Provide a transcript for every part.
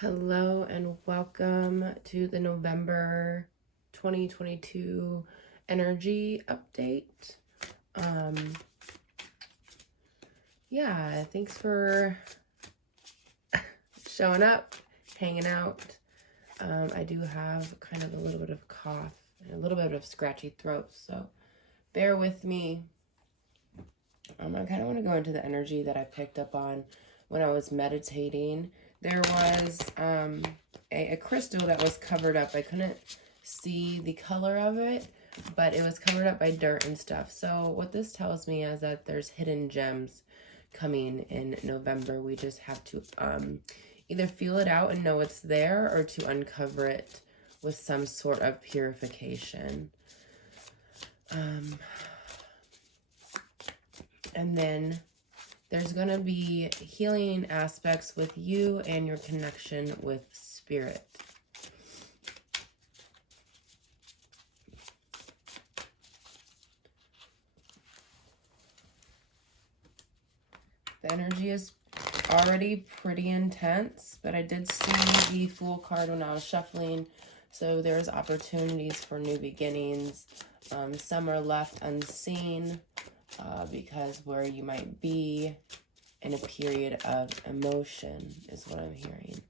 Hello and welcome to the November 2022 energy update. Um, thanks for showing up, hanging out. I do have kind of a little bit of cough and a little bit of scratchy throat, so bear with me. I kind of want to go into the energy that I picked up on when I was meditating. There was a crystal that was covered up. I couldn't see the color of it, but it was covered up by dirt and stuff. So what this tells me is that there's hidden gems coming in November. We just have to either feel it out and know it's there, or to uncover it with some sort of purification. And then there's going to be healing aspects with you and your connection with spirit. The energy is already pretty intense, but I did see the Fool card when I was shuffling. So there's opportunities for new beginnings. Some are left unseen because where you might be in a period of emotion is what I'm hearing.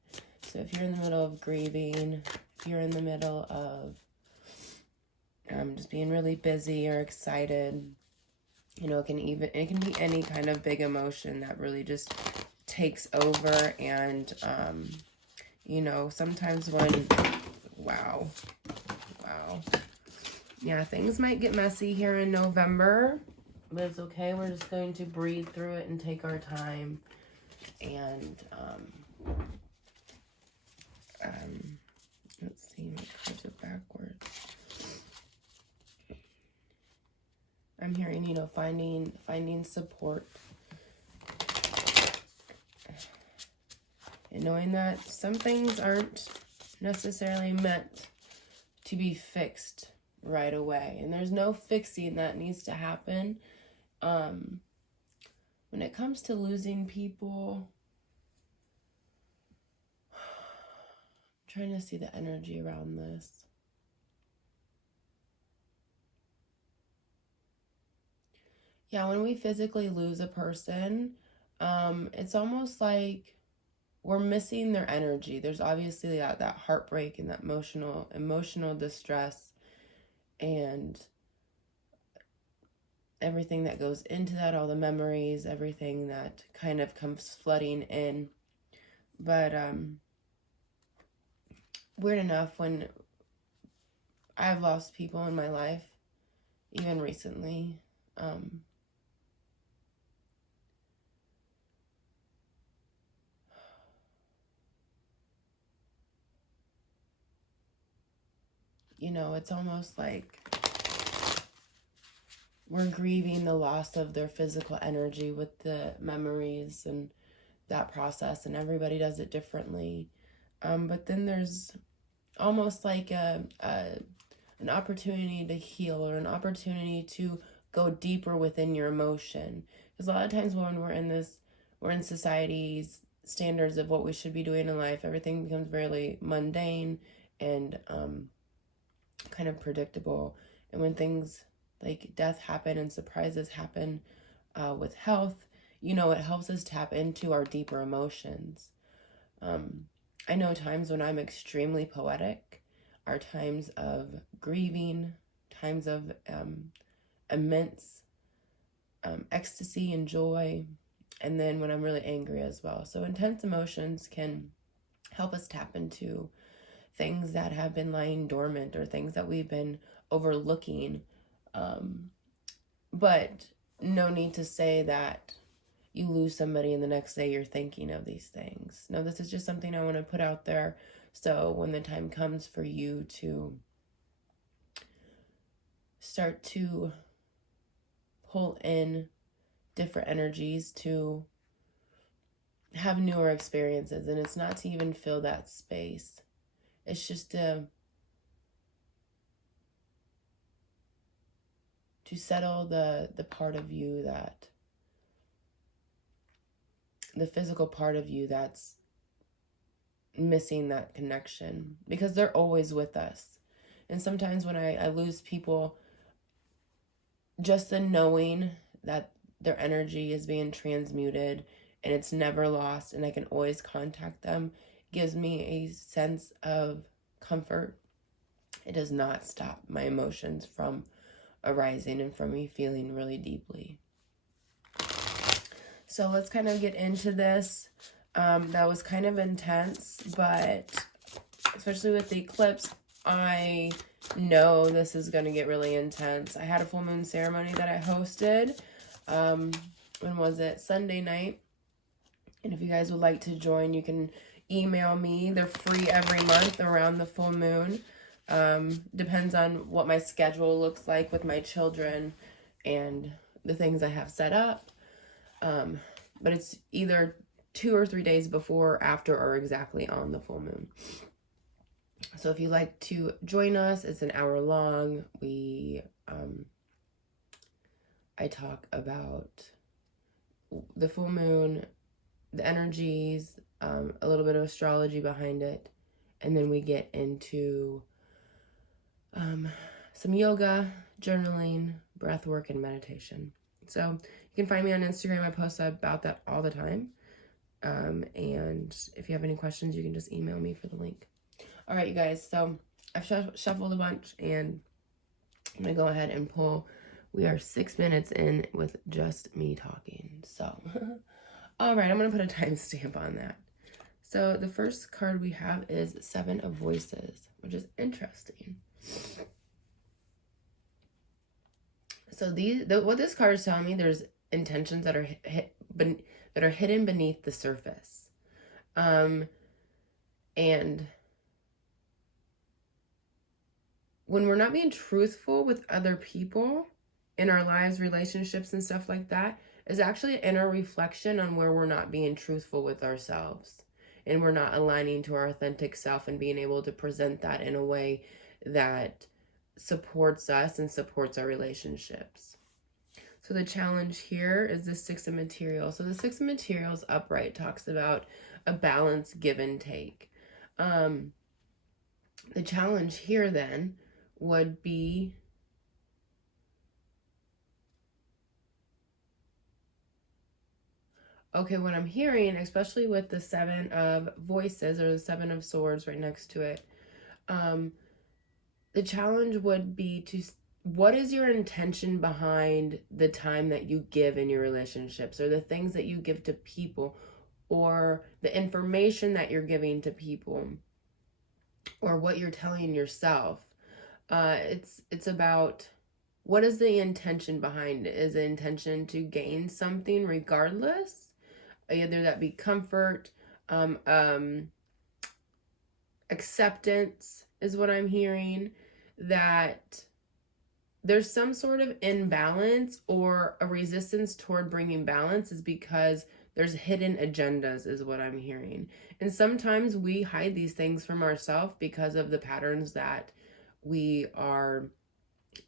So if you're in the middle of grieving, if you're in the middle of just being really busy or excited, you know, it can be any kind of big emotion that really just takes over. And you know, sometimes when wow, yeah, things might get messy here in November, but it's okay. We're just going to breathe through it and take our time. And let's see, my cards are backwards. I'm hearing, you know, finding support. And knowing that some things aren't necessarily meant to be fixed right away. And there's no fixing that needs to happen. When it comes to losing people, I'm trying to see the energy around this. Yeah, when we physically lose a person, it's almost like we're missing their energy. There's obviously that heartbreak and that emotional distress and everything that goes into that, all the memories, everything that kind of comes flooding in. But weird enough, when I've lost people in my life, even recently, you know, it's almost like we're grieving the loss of their physical energy with the memories and that process, and everybody does it differently. But then there's almost like an opportunity to heal, or an opportunity to go deeper within your emotion. Because a lot of times when we're in society's standards of what we should be doing in life, everything becomes really mundane and kind of predictable. And when things like death happen and surprises happen with health, you know, it helps us tap into our deeper emotions. I know times when I'm extremely poetic are times of grieving, times of immense ecstasy and joy, and then when I'm really angry as well. So intense emotions can help us tap into things that have been lying dormant, or things that we've been overlooking. But no need to say that you lose somebody and the next day you're thinking of these things. No, this is just something I want to put out there. So when the time comes for you to start to pull in different energies, to have newer experiences, and it's not to even fill that space. It's just to settle the part of you that, the physical part of you that's missing that connection, because they're always with us. And sometimes when I lose people, just the knowing that their energy is being transmuted and it's never lost and I can always contact them gives me a sense of comfort. It does not stop my emotions from arising and from me feeling really deeply. So let's kind of get into this. That was kind of intense, but especially with the eclipse, I know this is going to get really intense. I had a full moon ceremony that I hosted. When was it? Sunday night. And if you guys would like to join, you can email me. They're free every month around the full moon. Depends on what my schedule looks like with my children and the things I have set up. But it's either 2 or 3 days before, after, or exactly on the full moon. So if you'd like to join us, it's an hour long. I talk about the full moon, the energies, a little bit of astrology behind it, and then we get into some yoga, journaling, breath work, and meditation. So you can find me on Instagram. I post about that all the time. And if you have any questions, you can just email me for the link. All right, you guys. So I've shuffled a bunch, and I'm going to go ahead and pull. We are 6 minutes in with just me talking. So, all right, I'm going to put a timestamp on that. So the first card we have is 7 of Voices, which is interesting. So what this card is telling me, there's intentions that are hidden beneath the surface. And when we're not being truthful with other people in our lives, relationships, and stuff like that, is actually an inner reflection on where we're not being truthful with ourselves. And we're not aligning to our authentic self and being able to present that in a way that supports us and supports our relationships. So the challenge here is the 6 of Materials. So the 6 of Materials upright talks about a balance, give and take. The challenge here then would be okay, what I'm hearing, especially with the 7 of Voices or the 7 of Swords right next to it, the challenge would be to, what is your intention behind the time that you give in your relationships, or the things that you give to people, or the information that you're giving to people, or what you're telling yourself? It's about, what is the intention behind it? Is the intention to gain something regardless? Either that be comfort, acceptance is what I'm hearing, that there's some sort of imbalance or a resistance toward bringing balance is because there's hidden agendas is what I'm hearing. And sometimes we hide these things from ourselves because of the patterns that we are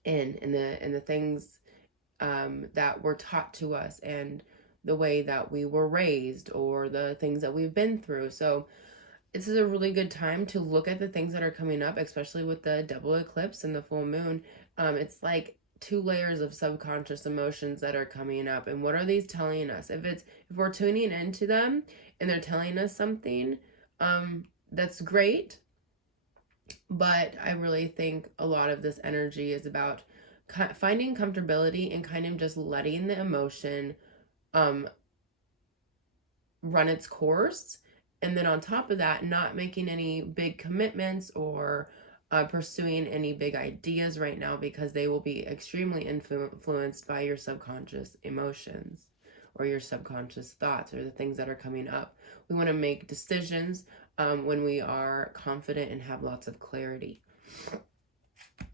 in and the things that were taught to us, and the way that we were raised, or the things that we've been through. So this is a really good time to look at the things that are coming up, especially with the double eclipse and the full moon. It's like 2 layers of subconscious emotions that are coming up. And what are these telling us? If we're tuning into them and they're telling us something, that's great. But I really think a lot of this energy is about finding comfortability and kind of just letting the emotion run its course. And then on top of that, not making any big commitments or pursuing any big ideas right now, because they will be extremely influenced by your subconscious emotions or your subconscious thoughts or the things that are coming up. We want to make decisions when we are confident and have lots of clarity.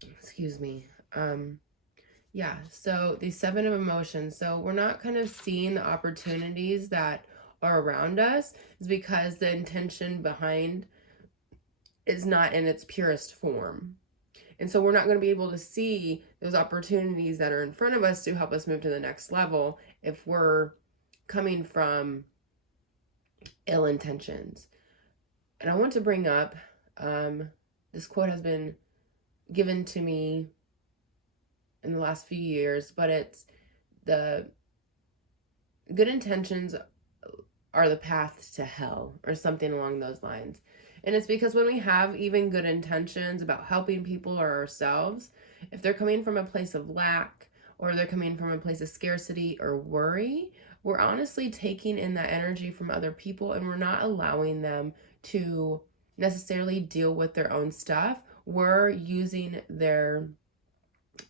Excuse me. Yeah, so the 7 of Emotions. So we're not kind of seeing the opportunities that are around us, is because the intention behind is not in its purest form. And so we're not going to be able to see those opportunities that are in front of us to help us move to the next level if we're coming from ill intentions. And I want to bring up, this quote has been given to me in the last few years, but it's the good intentions are the paths to hell, or something along those lines. And it's because when we have even good intentions about helping people or ourselves, if they're coming from a place of lack, or they're coming from a place of scarcity or worry, we're honestly taking in that energy from other people, and we're not allowing them to necessarily deal with their own stuff. We're using their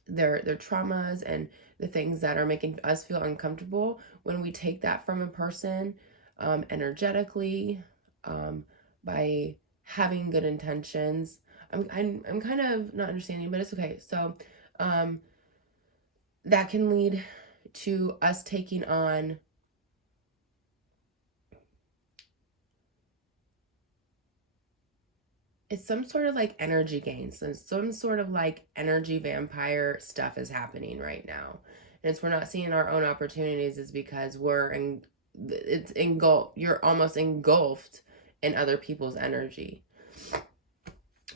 traumas and the things that are making us feel uncomfortable. When we take that from a person, energetically, by having good intentions. I'm kind of not understanding, but it's okay. So that can lead to us taking on it's some sort of like energy gains, and some sort of like energy vampire stuff is happening right now. And it's we're not seeing our own opportunities is because it's engulfed, you're almost engulfed in other people's energy,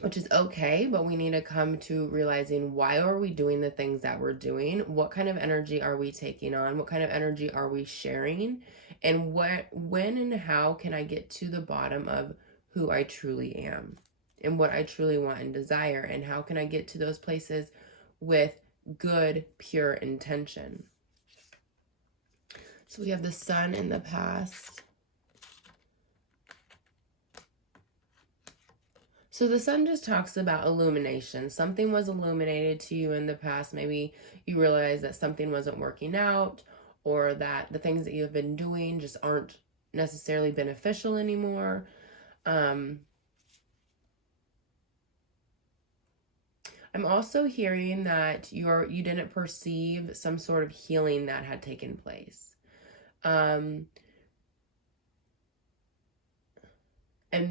which is okay, but we need to come to realizing, why are we doing the things that we're doing? What kind of energy are we taking on? What kind of energy are we sharing? And when and how can I get to the bottom of who I truly am and what I truly want and desire? And how can I get to those places with good, pure intention? So we have the sun in the past. So the sun just talks about illumination. Something was illuminated to you in the past. Maybe you realized that something wasn't working out, or that the things that you've been doing just aren't necessarily beneficial anymore. I'm also hearing that you didn't perceive some sort of healing that had taken place. And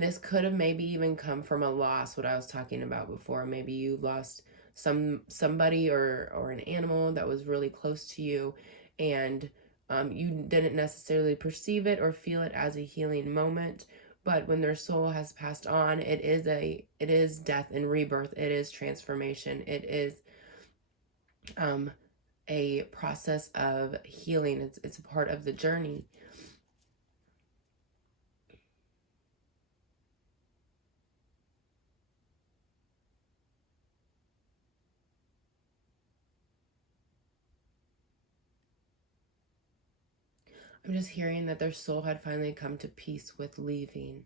this could have maybe even come from a loss, what I was talking about before. Maybe you lost somebody or an animal that was really close to you, and you didn't necessarily perceive it or feel it as a healing moment. But when their soul has passed on, it is death and rebirth. It is transformation. It is a process of healing. It's a part of the journey. I'm just hearing that their soul had finally come to peace with leaving.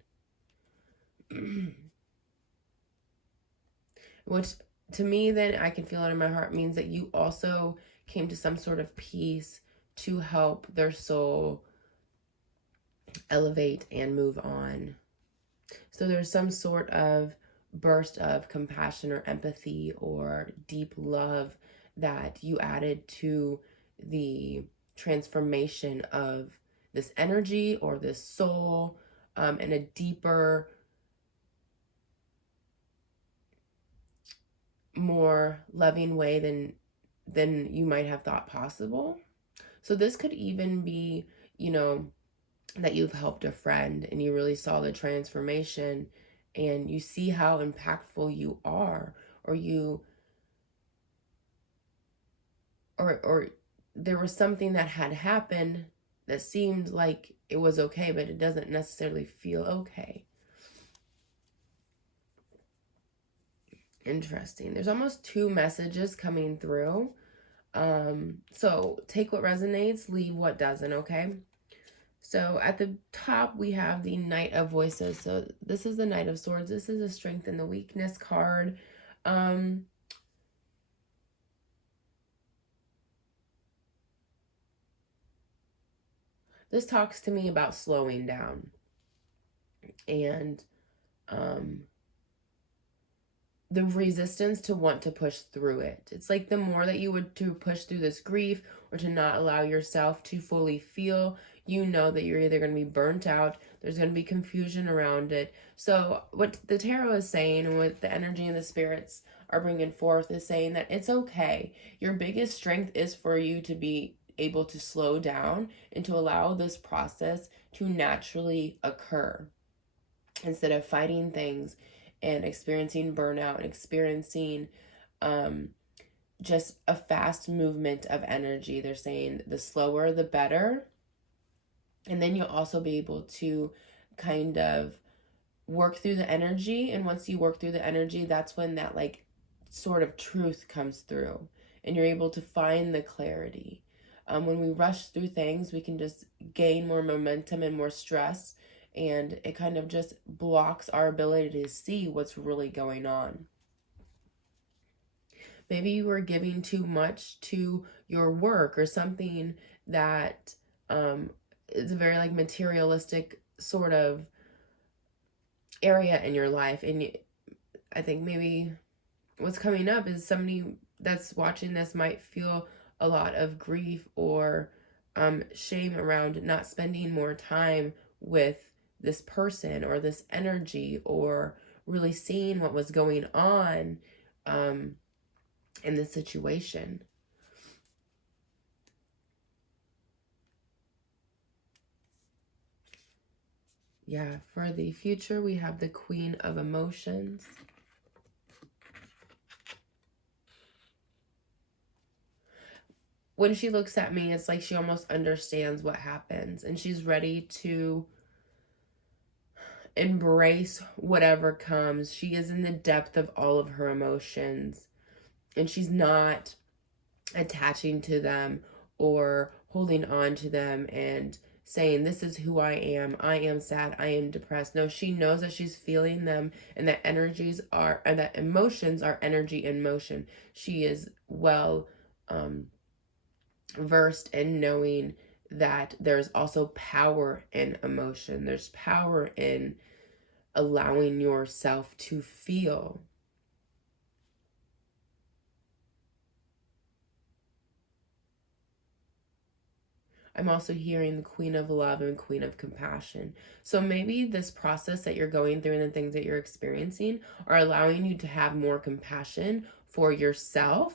Which to me, then I can feel it in my heart, means that you also came to some sort of peace to help their soul elevate and move on. So there's some sort of burst of compassion or empathy or deep love that you added to the transformation of this energy or this soul, in a deeper, more loving way than you might have thought possible. So this could even be, that you've helped a friend and you really saw the transformation, and you see how impactful you are, or or there was something that had happened that seemed like it was okay, but it doesn't necessarily feel okay. Interesting. There's almost two messages coming through. So take what resonates, leave what doesn't, okay? So at the top, we have the Knight of Voices. So this is the Knight of Swords. This is a Strength and the Weakness card. This talks to me about slowing down and the resistance to want to push through it. It's like the more that you would to push through this grief, or to not allow yourself to fully feel, that you're either going to be burnt out, there's going to be confusion around it. So what the tarot is saying, and what the energy and the spirits are bringing forth, is saying that it's okay. Your biggest strength is for you to be able to slow down and to allow this process to naturally occur. instead of fighting things and experiencing burnout and experiencing just a fast movement of energy. They're saying the slower, the better. And then you'll also be able to kind of work through the energy. And once you work through the energy, that's when that like sort of truth comes through and you're able to find the clarity. When we rush through things, we can just gain more momentum and more stress, and it kind of just blocks our ability to see what's really going on. Maybe you were giving too much to your work or something that is a very like materialistic sort of area in your life. And I think maybe what's coming up is somebody that's watching this might feel a lot of grief or shame around not spending more time with this person or this energy, or really seeing what was going on in this situation. Yeah, for the future, we have the Queen of Emotions. When she looks at me, it's like she almost understands what happens and she's ready to embrace whatever comes. She is in the depth of all of her emotions and she's not attaching to them or holding on to them and saying, this is who I am sad, I am depressed. No, she knows that she's feeling them and that that emotions are energy in motion. She is well versed in knowing that there's also power in emotion. There's power in allowing yourself to feel. I'm also hearing the Queen of Love and Queen of Compassion. So maybe this process that you're going through and the things that you're experiencing are allowing you to have more compassion for yourself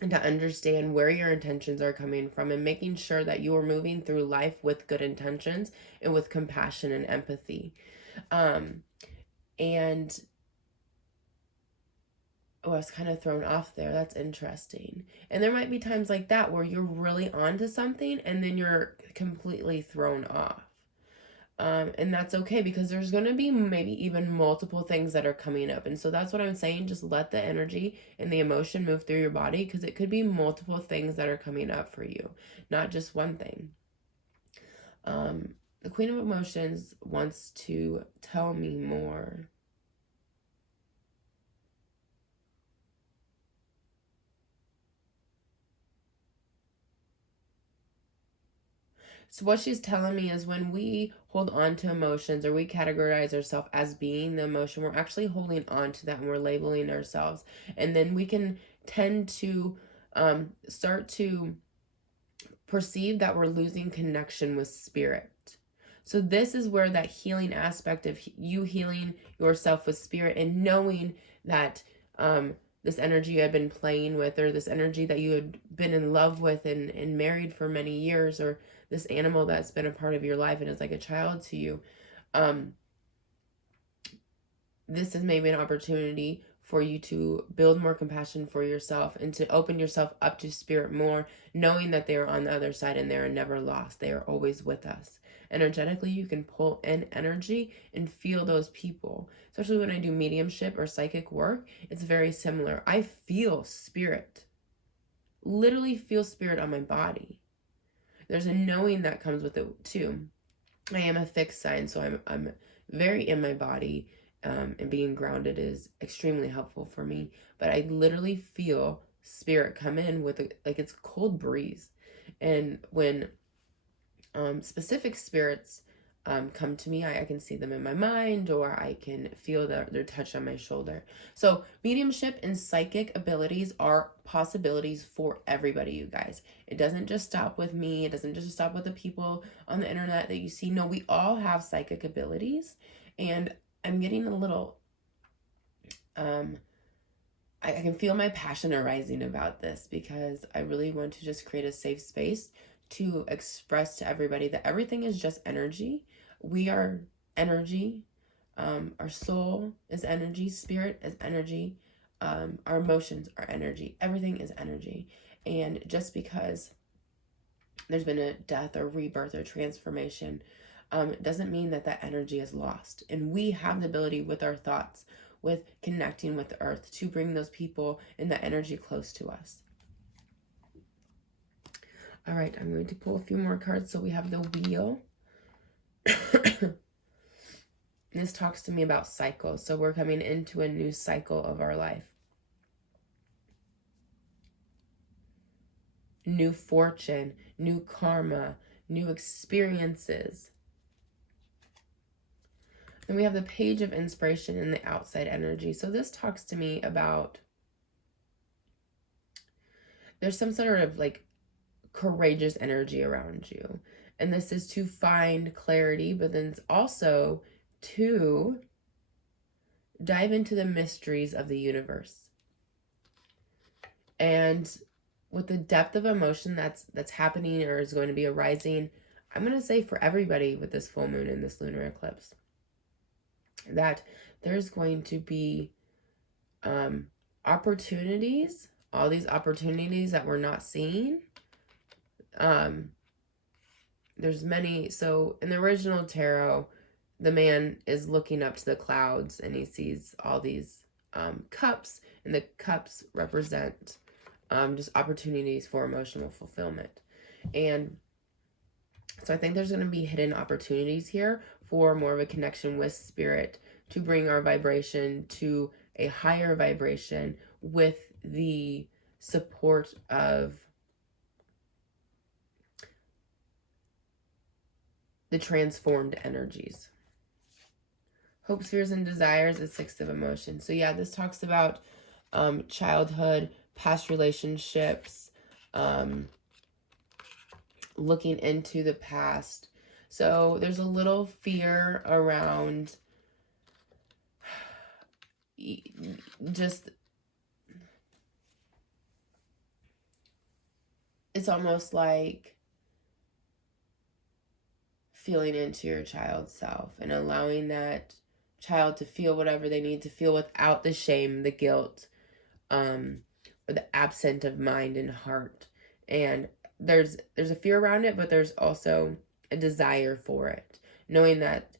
and to understand where your intentions are coming from, and making sure that you are moving through life with good intentions and with compassion and empathy. And I was kind of thrown off there. That's interesting. And there might be times like that where you're really onto something and then you're completely thrown off. And that's okay, because there's going to be maybe even multiple things that are coming up. And so that's what I'm saying. Just let the energy and the emotion move through your body, because it could be multiple things that are coming up for you, not just one thing. The Queen of Emotions wants to tell me more. So what she's telling me is when we hold on to emotions or we categorize ourselves as being the emotion, we're actually holding on to that and we're labeling ourselves. And then we can tend to start to perceive that we're losing connection with spirit. So this is where that healing aspect of you healing yourself with spirit and knowing that this energy you had been playing with, or this energy that you had been in love with and married for many years, or this animal that's been a part of your life and is like a child to you, this is maybe an opportunity for you to build more compassion for yourself and to open yourself up to spirit more, knowing that they are on the other side and they are never lost. They are always with us. Energetically, you can pull in energy and feel those people. Especially when I do mediumship or psychic work, it's very similar. I feel spirit, literally feel spirit on my body. There's a knowing that comes with it too. I am a fixed sign, so I'm very in my body, and being grounded is extremely helpful for me. But I literally feel spirit come in with like it's cold breeze, and when specific spirits come to me, I can see them in my mind, or I can feel their touch on my shoulder. So mediumship and psychic abilities are possibilities for everybody, you guys. It doesn't just stop with me. It doesn't just stop with the people on the internet that you see. No, we all have psychic abilities. And I'm getting a little, I can feel my passion arising about this, because I really want to just create a safe space to express to everybody that everything is just energy. We are energy. Our soul is energy. Spirit is energy. Our emotions are energy. Everything is energy. And just because there's been a death or rebirth or transformation, it doesn't mean that that energy is lost. And we have the ability with our thoughts, with connecting with the earth, to bring those people and that energy close to us. All right, I'm going to pull a few more cards. So we have the Wheel. This talks to me about cycles. So we're coming into a new cycle of our life. New fortune, new karma, new experiences. Then we have the Page of Inspiration and the outside energy. So this talks to me about there's some sort of like courageous energy around you. And this is to find clarity, but then it's also to dive into the mysteries of the universe. And with the depth of emotion that's happening or is going to be arising, I'm going to say for everybody with this full moon and this lunar eclipse, that there's going to be opportunities, all these opportunities that we're not seeing. There's many. So in the original tarot, the man is looking up to the clouds and he sees all these cups, and the cups represent just opportunities for emotional fulfillment. And so I think there's going to be hidden opportunities here for more of a connection with spirit, to bring our vibration to a higher vibration with the support of the transformed energies. Hopes, fears, and desires, the Sixth of Emotions. So yeah, this talks about childhood, past relationships, looking into the past. So there's a little fear around just, it's almost like feeling into your child's self and allowing that child to feel whatever they need to feel without the shame, the guilt, or the absent of mind and heart. And there's a fear around it, but there's also a desire for it, knowing that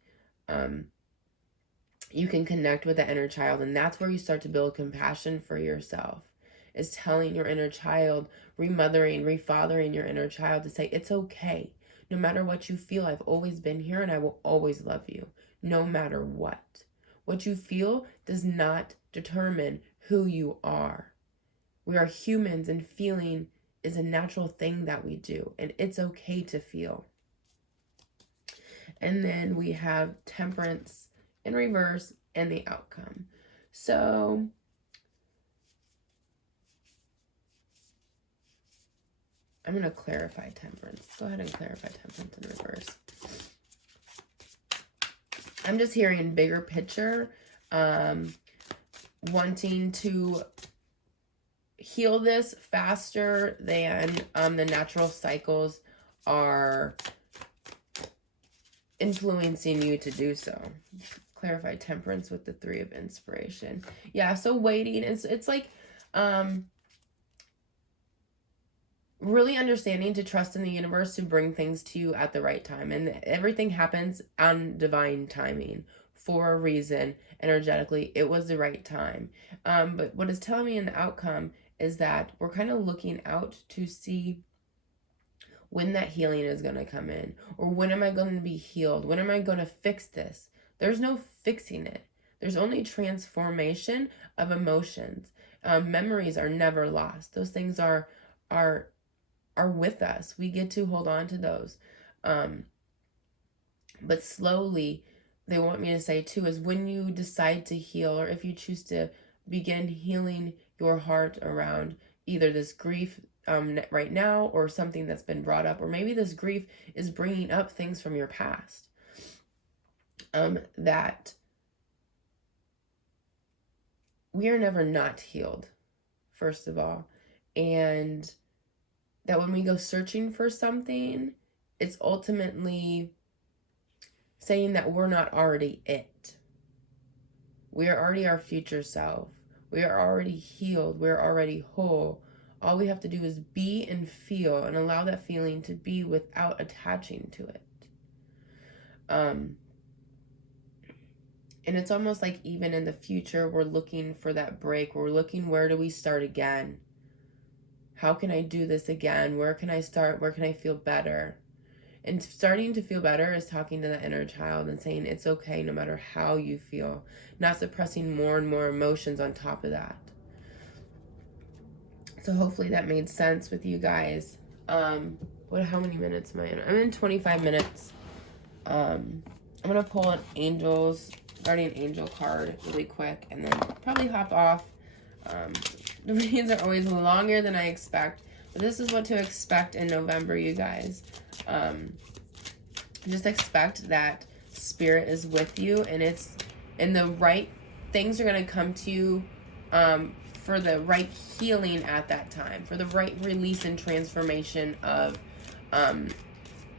you can connect with the inner child, and that's where you start to build compassion for yourself, is telling your inner child, remothering, refathering your inner child to say, it's okay. No matter what you feel, I've always been here and I will always love you, no matter what. What you feel does not determine who you are. We are humans, and feeling is a natural thing that we do, and it's okay to feel. And then we have Temperance in reverse and the outcome. So I'm going to clarify Temperance. Go ahead and clarify Temperance in reverse. I'm just hearing bigger picture, wanting to heal this faster than the natural cycles are influencing you to do so. Clarify Temperance with the Three of Inspiration. Yeah, so waiting. It's like really understanding to trust in the universe to bring things to you at the right time. And everything happens on divine timing for a reason. Energetically, it was the right time. But what it's telling me in the outcome is that we're kind of looking out to see when that healing is going to come in, or when am I going to be healed? When am I going to fix this? There's no fixing it. There's only transformation of emotions. Memories are never lost. Those things are with us. We get to hold on to those. But slowly, they want me to say too, is when you decide to heal, or if you choose to begin healing your heart around either this grief right now, or something that's been brought up, or maybe this grief is bringing up things from your past, that we are never not healed, first of all. And that when we go searching for something, it's ultimately saying that we're not already it. We are already our future self. We are already healed. We're already whole. All we have to do is be and feel and allow that feeling to be without attaching to it. And it's almost like even in the future, we're looking for that break. We're looking, where do we start again? How can I do this again? Where can I start? Where can I feel better? And starting to feel better is talking to the inner child and saying it's okay no matter how you feel, not suppressing more and more emotions on top of that. So hopefully that made sense with you guys. How many minutes am I in? I'm in 25 minutes. I'm gonna pull an guardian angel card really quick and then probably hop off. The readings are always longer than I expect, but this is what to expect in November, you guys. Just expect that spirit is with you, and it's in the right things are going to come to you for the right healing at that time, for the right release and transformation of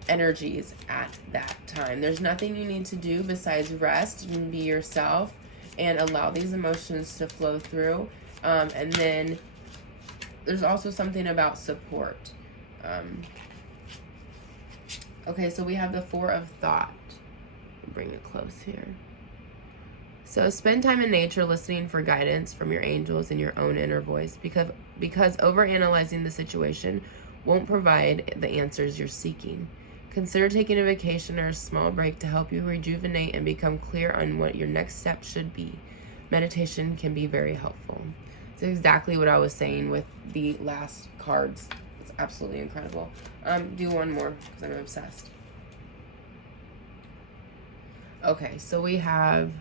energies at that time. There's nothing you need to do besides rest and be yourself and allow these emotions to flow through. And then there's also something about support. Okay, so we have the Four of Thought. I'll bring it close here. So spend time in nature listening for guidance from your angels and your own inner voice, because overanalyzing the situation won't provide the answers you're seeking. Consider taking a vacation or a small break to help you rejuvenate and become clear on what your next step should be. Meditation can be very helpful. It's exactly what I was saying with the last cards. It's absolutely incredible. Do one more because I'm obsessed. Okay, so we have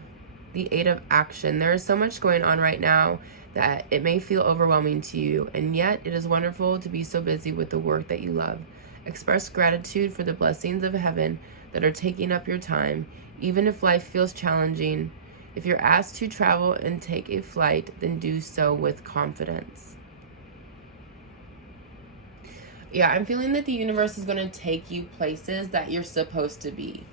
the Eight of Action. There is so much going on right now that it may feel overwhelming to you, and yet it is wonderful to be so busy with the work that you love. Express gratitude for the blessings of heaven that are taking up your time, even if life feels challenging. If you're asked to travel and take a flight, then do so with confidence. Yeah, I'm feeling that the universe is going to take you places that you're supposed to be.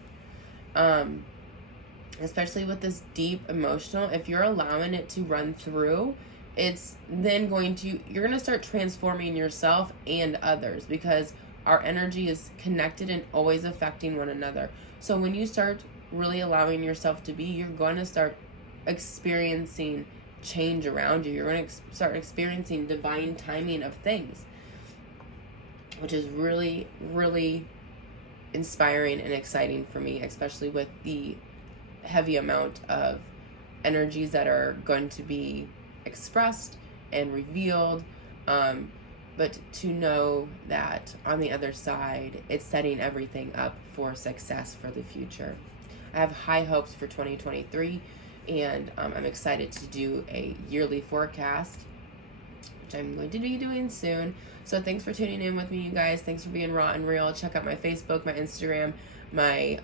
Especially with this deep emotional, if you're allowing it to run through, it's then you're going to start transforming yourself and others, because our energy is connected and always affecting one another. So when you start really allowing yourself to be, you're going to start experiencing change around you. You're going to start experiencing divine timing of things, which is really, really inspiring and exciting for me, especially with the heavy amount of energies that are going to be expressed and revealed. But to know that on the other side, it's setting everything up for success for the future. I have high hopes for 2023, and I'm excited to do a yearly forecast, which I'm going to be doing soon. So thanks for tuning in with me, you guys. Thanks for being raw and real. Check out my Facebook, my Instagram, my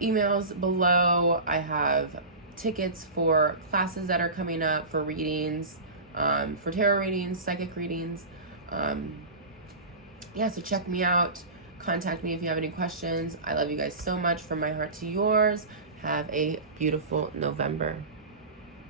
emails below. I have tickets for classes that are coming up, for readings, for tarot readings, psychic readings. So check me out. Contact me if you have any questions. I love you guys so much, from my heart to yours. Have a beautiful November.